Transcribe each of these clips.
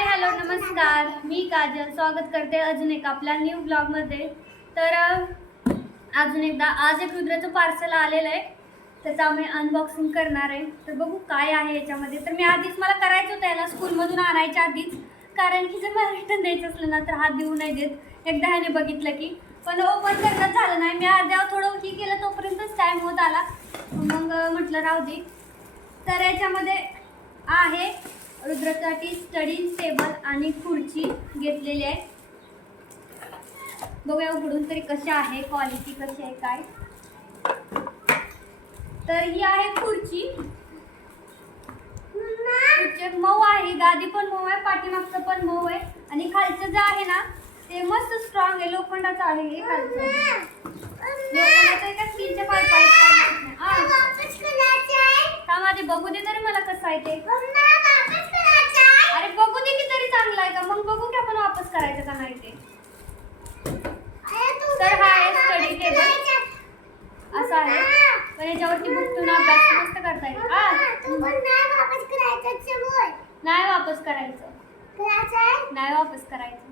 Hi hello नमस्कार. मी काजल. स्वागत करते अजून एक आपल्या न्यू ब्लॉगमध्ये तर अजून एकदा आज एक रुद्राचं पार्सल आलेलं आहे. त्याचं आम्ही अनबॉक्सिंग करणार आहे. तर बघू काय आहे याच्यामध्ये. तर मी आधीच मला करायचं होतं याला स्कूलमधून आणायच्या आधीच. कारण की जर मला रिटर्न द्यायचं असलं ना तर हात देऊ नाही देत. एकदा ह्याने बघितलं की. पण ओपन करणं झालं नाही. मी अर्ध्या थोडं ही केलं तोपर्यंतच टाईम होत आला. मग म्हटलं राहू दे. तर याच्यामध्ये आहे रुद्रासाठी स्टडी टेबल आणि खुर्ची घेतलेली आहे बघूया उघडून तरी कशी आहे क्वालिटी कशी आहे काय तर ही आहे खुर्ची मऊ आहे गादी पण मऊ आहे पाठीमागचं पण मऊ आहे आणि खालचं जे आहे ना ते मस्त स्ट्रॉंग आहे लोखंडाचं आहे हे खालचं आहे का पाईप थांब बघू दे तरी मला कसं आहे ते अरे बघू दे की तरी चांगलं आहे का? मग बघू की आपण वापस करायचं का नाही ते. तर हा आहे स्टडी टेबल असा आहे. पण याच्यावरती बुकतून अभ्यास मस्त करता येईल. नाही वापस करायचं नाही वापस करायचं.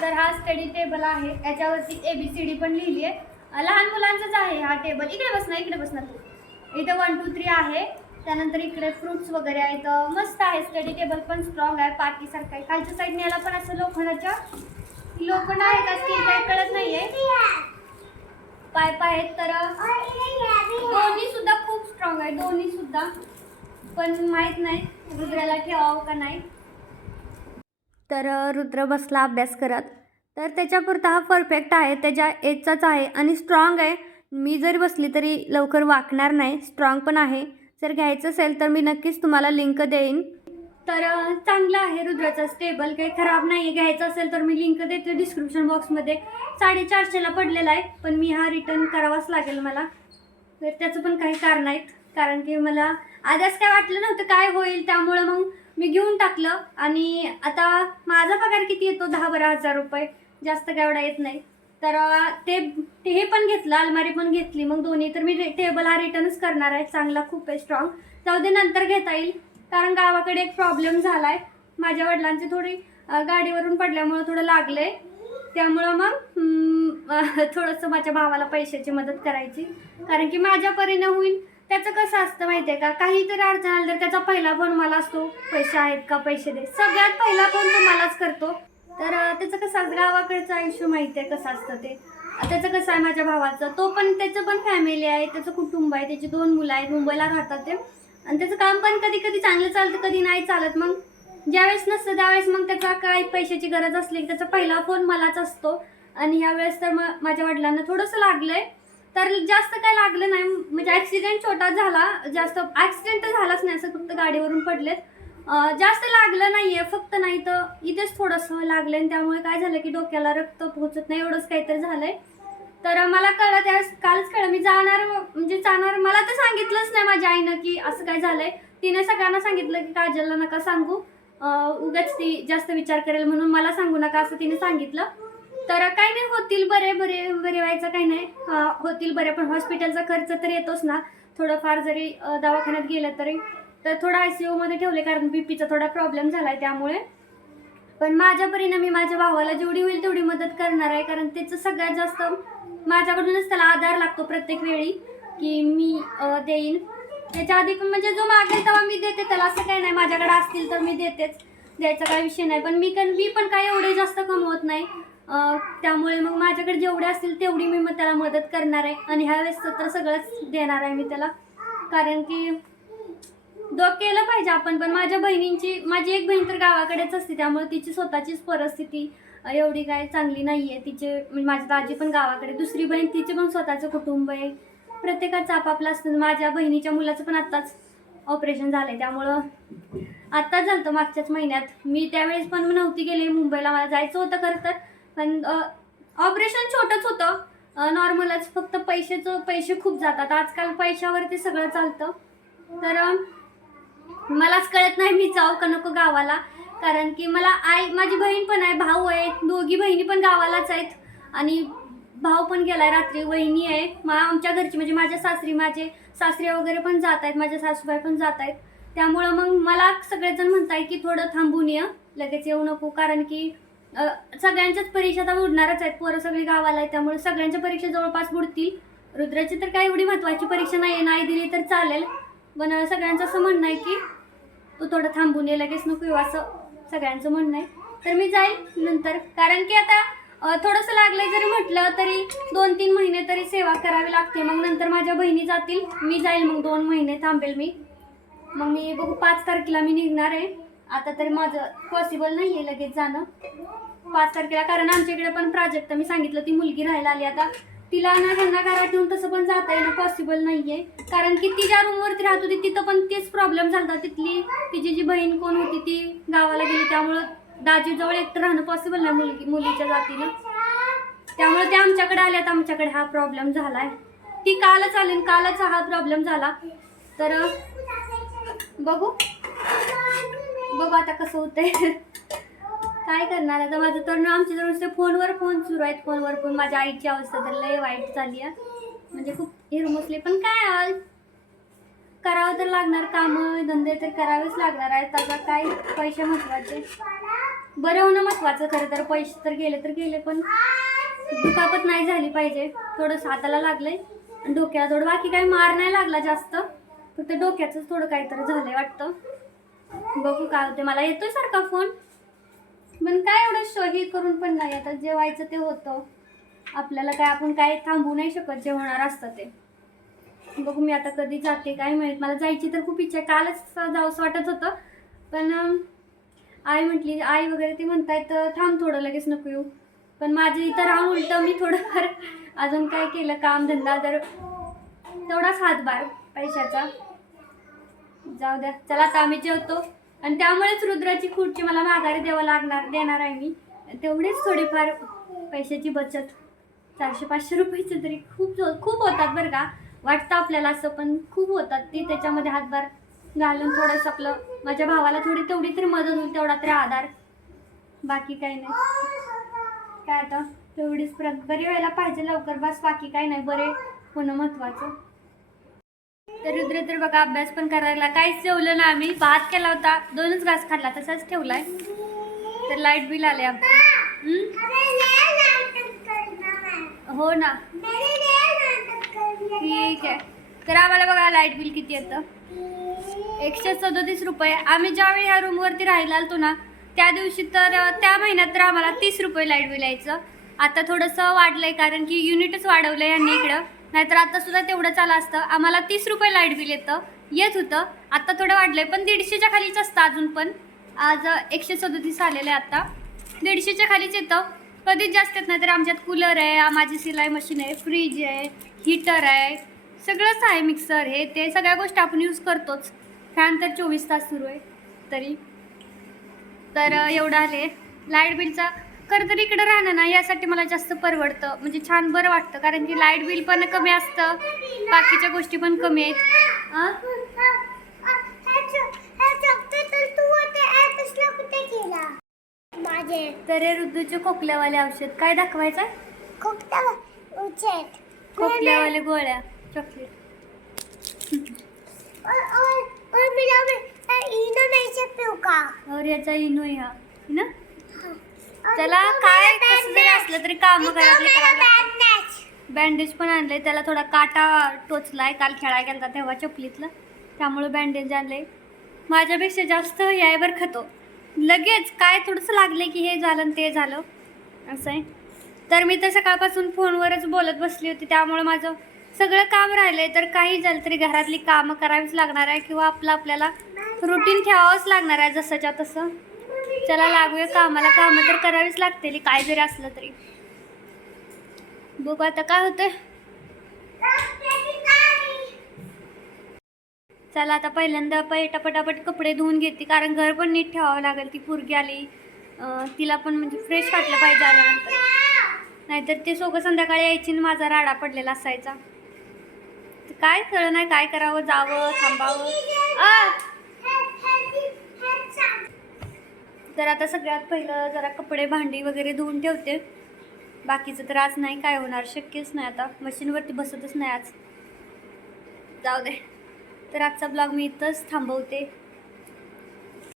तर हा स्टडी टेबल आहे. याच्यावरती एबीसीडी पण लिहिली आहे. लहान मुलांचंच आहे हा टेबल इकडे बस ना इकडे बस ना तू. इथं वन टू थ्री आहे. त्यानंतर इकडे फ्रुट्स वगैरे आहेत. मस्त आहे. स्टडी टेबल पण स्ट्रॉंग आहे. पार्टीसारखं आहे. खालच्या साईडने याला पण असं लोखंडाच्या लोखंड आहे का स्टील काही कळत नाहीये. पाईप आहेत. तर दोन्ही सुद्धा खूप स्ट्रॉंग आहे. दोन्ही सुद्धा. पण माहीत नाही रुद्राला ठेवावं का नाही. तर रुद्र बसला अभ्यास करत. तर त्याच्यापुरता हा परफेक्ट आहे. त्याच्या एजचाच आहे आणि स्ट्रॉंग आहे. मी जरी बसली तरी लवकर वाकणार नाही. स्ट्रॉंग पण आहे. जर घ्यायचं असेल तर मी नक्कीच तुम्हाला लिंक देईन. तर चांगला चांगलं आहे रुद्राचा स्टेबल काही खराब नाही आहे घ्यायचं असेल तर मी लिंक देते डिस्क्रिप्शन बॉक्समध्ये साडेचारशेला पडलेला आहे पण मी हा रिटर्न करावाच लागेल मला. तर त्याचं पण काही कारण आहेत. कारण की मला आधीच काय वाटलं नव्हतं काय होईल त्यामुळं मग मी घेऊन टाकलं. आणि आता माझा पगार किती येतो? दहा बारा हजार रुपये. जास्त काय एवढा येत नाही. तर ते ते हे पण घेतलं अलमारी पण घेतली. मग दोन्ही तर मी टेबल हा रिटर्नच करणार आहे. चांगला खूप आहे स्ट्रॉंग जाऊ दे नंतर घेता येईल. कारण गावाकडे एक प्रॉब्लेम झाला आहे माझ्या वडिलांची थोडी गाडीवरून पडल्यामुळं थोडं लागलं. आहे त्यामुळं मग थोडंसं माझ्या भावाला पैशाची मदत करायची. कारण की माझ्या परीने होईल त्याचं कसं असतं माहिती आहे का काहीतरी अडचण आली तर त्याचा पहिला फोन मला असतो. पैसे आहेत का? पैसे दे. सगळ्यात पहिला फोन तो मलाच करतो. तर त्याचं कसं गावाकडचं आयुष्य माहिती आहे कसं असतं ते. त्याचं कसं आहे माझ्या भावाचं तो पण त्याचं पण फॅमिली आहे त्याचं कुटुंब आहे त्याची दोन मुलं आहेत मुंबईला राहतात ते. आणि त्याचं काम पण कधी कधी चांगलं चालतं कधी नाही चालत. मग ज्यावेळेस नसतं त्यावेळेस मग त्याचा काय पैशाची गरज असली की त्याचा पहिला फोन मलाच असतो. आणि यावेळेस तर मग माझ्या वडिलांना थोडंसं लागलं आहे तर जास्त काय लागलं नाही. म्हणजे ॲक्सिडेंट छोटा झाला. जास्त ॲक्सिडेंट तर झालाच नाही असं फक्त गाडीवरून पडलेत. जास्त लागलं नाही आहे फक्त नाही तर इथेच थोडंसं लागलं आणि त्यामुळे काय झालं की डोक्याला रक्त पोहोचत नाही एवढंच काहीतरी झालंय. तर मला कळलं त्या कालच कळलं मी जाणार म्हणजे जाणार मला तर सांगितलंच नाही माझ्या आईनं की असं काय झालंय. तिने सगळ्यांना सांगितलं की काजलला नका सांगू उगाच ती जास्त विचार करेल म्हणून मला सांगू नका असं तिने सांगितलं. तर काही नाही होतील बरे बरे बरे व्हायचं काही नाही. होतील बरे पण हॉस्पिटलचा खर्च तर येतोच ना. थोडंफार जरी दवाखान्यात गेलं तरी. तर थोडं आय सी ठेवले कारण बी पीचा थोडा प्रॉब्लेम झाला आहे त्यामुळे. पण माझ्या परिणामी मी माझ्या भावाला जेवढी होईल तेवढी मदत करणार आहे कारण त्याचं सगळ्यात जास्त माझ्याकडूनच त्याला आधार लागतो प्रत्येक वेळी की मी देईन. त्याच्या आधी पण म्हणजे जो मागेल तेव्हा मी देते त्याला असं काही नाही. माझ्याकडे असतील तर मी देतेच. द्यायचा काही विषय नाही. पण मी कारण मी पण काही एवढे जास्त कमवत नाही. त्यामुळे मग माझ्याकडे जेवढे असतील तेवढी मी मग त्याला मदत करणार आहे. आणि ह्या वेळेस तर सगळंच देणार आहे मी त्याला. कारण की दो केलं पाहिजे आपण पण माझ्या बहिणींची माझी एक बहीण तर गावाकडेच असते त्यामुळे तिची स्वतःचीच परिस्थिती एवढी काय चांगली नाही आहे तिचे म्हणजे माझी दाजी पण गावाकडे दुसरी बहीण तिचे पण स्वतःचं कुटुंब आहे. प्रत्येकाचं आपापलं असतं. माझ्या बहिणीच्या मुलाचं पण आत्ताच ऑपरेशन झालं आहे त्यामुळं आत्ताच झालं होतं मागच्याच महिन्यात. मी त्यावेळेस पण नव्हती गेली मुंबईला. मला जायचं होतं खरं तर पण ऑपरेशन छोटंच होतं. नॉर्मलच फक्त पैशाचं पैसे खूप जातात. आजकाल पैशावरती सगळं चालतं. तर मलाच कळत नाही मी जाऊ का नको गावाला. कारण की मला आई माझी बहीण पण आहे भाऊ आहे दोघी बहिणी पण गावालाच आहेत. आणि भाऊ पण गेलाय रात्री वहिनी आहे. मा आमच्या घरची म्हणजे माझ्या सासरी माझे सासरे वगैरे पण जात आहेत माझ्या सासूबाई पण जात आहेत. त्यामुळं मग मला सगळेजण म्हणताय की थोडं थांबून ये लगेच येऊ नको. कारण की सगळ्यांच्याच परीक्षा आता बुडणारच आहेत. पोरं सगळी गावाला आहेत त्यामुळे सगळ्यांच्या परीक्षा जवळपास बुडतील रुद्राची तर काय एवढी महत्त्वाची परीक्षा नाही आहे नाही दिली तर चालेल. पण सगळ्यांचं असं म्हणणं आहे की तू थोडं थांबून ये लगेच नको येऊ असं सगळ्यांचं म्हणणं आहे. तर मी जाईल नंतर. कारण की आता थोडंसं लागलं जरी म्हटलं तरी दोन तीन महिने तरी सेवा करावी लागते. मग नंतर माझ्या बहिणी जातील. मी जाईल मग दोन महिने थांबेल मी. मग मी बघू पाच तारखेला मी निघणार आहे. आता तरी माझं पॉसिबल नाही आहे लगेच जाणं. पाच तारखेला कारण आमच्या इकडे पण प्राजक्त मी सांगितलं ती मुलगी राहायला आली आता. तिला ना ह्यांना घरात ठेवून तसं पण जाता येणं पॉसिबल नाही आहे कारण की ती ज्या रूमवरती राहत होती तिथं पण तेच प्रॉब्लेम झाला तिथली तिची जी बहीण कोण होती ती गावाला गेली. त्यामुळं दाजीजवळ एकटं राहणं पॉसिबल नाही मुलगी मुलीच्या जातीनं. त्यामुळे ते आमच्याकडे आल्यात. आमच्याकडे हा प्रॉब्लेम झालाय. ती कालच आली आणि कालच हा प्रॉब्लेम झाला. तर बघू. बघू आता कसं होतंय. काय करणार? आता माझं तर ना आमच्या नुसते फोनवर फोन सुरू आहेत फोनवर फोन. माझ्या आईची अवस्था तर लय वाईट झाली आहे म्हणजे खूप हिरमुसले पण काय करावं तर लागणार कामं धंदे तर करावेच लागणार आहेत. आता काय पैसे महत्त्वाचे? बरं होणं महत्वाचं खरं तर पैसे तर गेले तर गेले पण दुखापत नाही झाली पाहिजे. थोडं हाताला लागलंय. डोक्याला थोडं बाकी काही मार नाही लागला जास्त. फक्त डोक्याचंच थोडं काहीतरी झालंय वाटतं. बघू काय होते मला येतोय सारखा फोन? पण काय एवढं शोही करून पण नाही आता जेवायचं ते होतं. आपल्याला काय आपण काय थांबू नाही शकत जे होणार असतं ते. बघू मी आता कधी जाते काय माहीत. मला जायची तर खूप इच्छा आहे. कालच जावंसं वाटत होतं. पण आई म्हटली आई वगैरे ते म्हणतायत थांब थोडं लगेच नको येऊ. पण माझी इथं राहून उलटं मी थोडंफार अजून काय केलं काम धंदा तर तेवढाच हातभार पैशाचा. जाऊ द्या. चला आता आम्ही जेवतो. आणि त्यामुळेच रुद्राची खुर्ची मला माघारी द्यावं लागणार देणार आहे मी. तेवढीच थोडीफार पैशाची बचत चारशे पाचशे रुपयाचे तरी खूप खूप होतात बरं का. वाटतं आपल्याला असं पण खूप होतात. ती त्याच्यामध्ये हातभार घालून थोडंसं आपलं माझ्या भावाला थोडी तेवढी तरी मदत होईल तेवढा तरी आधार. बाकी काही नाही. काय आता? तेवढीच प्र बरी व्हायला पाहिजे लवकर. बस बाकी काही नाही. बरे होणं महत्त्वाचं तर रुद्र तर बघा अभ्यास पण करायला काहीच जेवलं ना आम्ही. भात केला होता. दोनच घास खाल्ला तसाच ठेवलाय. तर लाइट बिल आले हो ना. ठीक आहे. तर आम्हाला बघा लाइट बिल किती येतं. एकशे सदोतीस रुपये. आम्ही ज्यावेळी ह्या रूमवरती राहिला आलतो ना त्या दिवशी तर त्या महिन्यात तर आम्हाला तीस रुपये लाइट बिल यायचं. आता थोडंसं वाढलंय कारण की युनिटच वाढवलं आहे यांनी इकडं. नाहीतर आता सुद्धा तेवढंच आलं असतं. आम्हाला तीस रुपये लाइट बिल येतं. येत होतं. आता थोडं वाढलंय. पण दीडशेच्या खालीच असतं अजून पण. आज एकशे सदोतीस आलेलं आहे आता. दीडशेच्या खालीच येतं. कधीच जास्त येत नाही. तर आमच्यात कूलर आहे माझी सिलाई मशीन आहे फ्रीज आहे हीटर आहे. सगळंच आहे मिक्सर. हे ते सगळ्या गोष्टी आपण यूज करतोच. फॅन तर चोवीस तास सुरू आहे. तरी. तर एवढं आले. लाइट बिलचा खरं तर इकडं राहणं ना यासाठी मला जास्त परवडतं. म्हणजे छान बरं वाटतं कारण की लाइट बिल पण कमी असतं. बाकीच्या गोष्टी पण कमी आहेत. तर ऋतूचे खोकल्यावाले औषध काय दाखवायचं? खोकल्यावाले गोळ्या चॉकलेट और और और में इनो नहीं सकते हो का? और याचा इनो ह्या ना और त्याला काय कसं जरी. असलं तरी काम करायला. बँडेज पण आणलंय त्याला थोडा काटा टोचलाय काल खेळायला गेलता तेव्हा चपलीतलं. त्यामुळे बँडेज आणलंय. माझ्यापेक्षा जास्त यायवर खातो लगेच काय थोडंसं लागले की हे झालं ते झालं. असं आहे. तर मी तर सकाळपासून फोनवरच बोलत बसली होती त्यामुळे माझं सगळं काम राहिलंय. तर काही झालं तरी घरातली कामं करावीच लागणार आहे किंवा आपलं आपल्याला रुटीन ठेवावंच लागणार आहे जसंच्या तसं. चला लागूया कामाला. कामं तर करावीच लागतील. काय जरी असलं तरी. बघू आता काय होतं चला आता पहिल्यांदा पैटा पटापट कपडे धुवून घेते. कारण घर पण नीट ठेवावं लागेल. ती पोरगी आली. तिला पण म्हणजे फ्रेश वाटलं पाहिजे आल्यानंतर. नाहीतर ते सोगं संध्याकाळी यायची आणि माझा राडा पडलेला असायचा. काय कळलं नाही काय करावं? जावं? थांबावं? तर आता सगळ्यात पहिलं जरा कपडे भांडी वगैरे धुवून ठेवते. बाकीचं तर आज नाही काय होणार शक्यच नाही आता. मशीनवरती बसतच नाही आज. जाऊ दे. तर आजचा ब्लॉग मी इथंच थांबवते.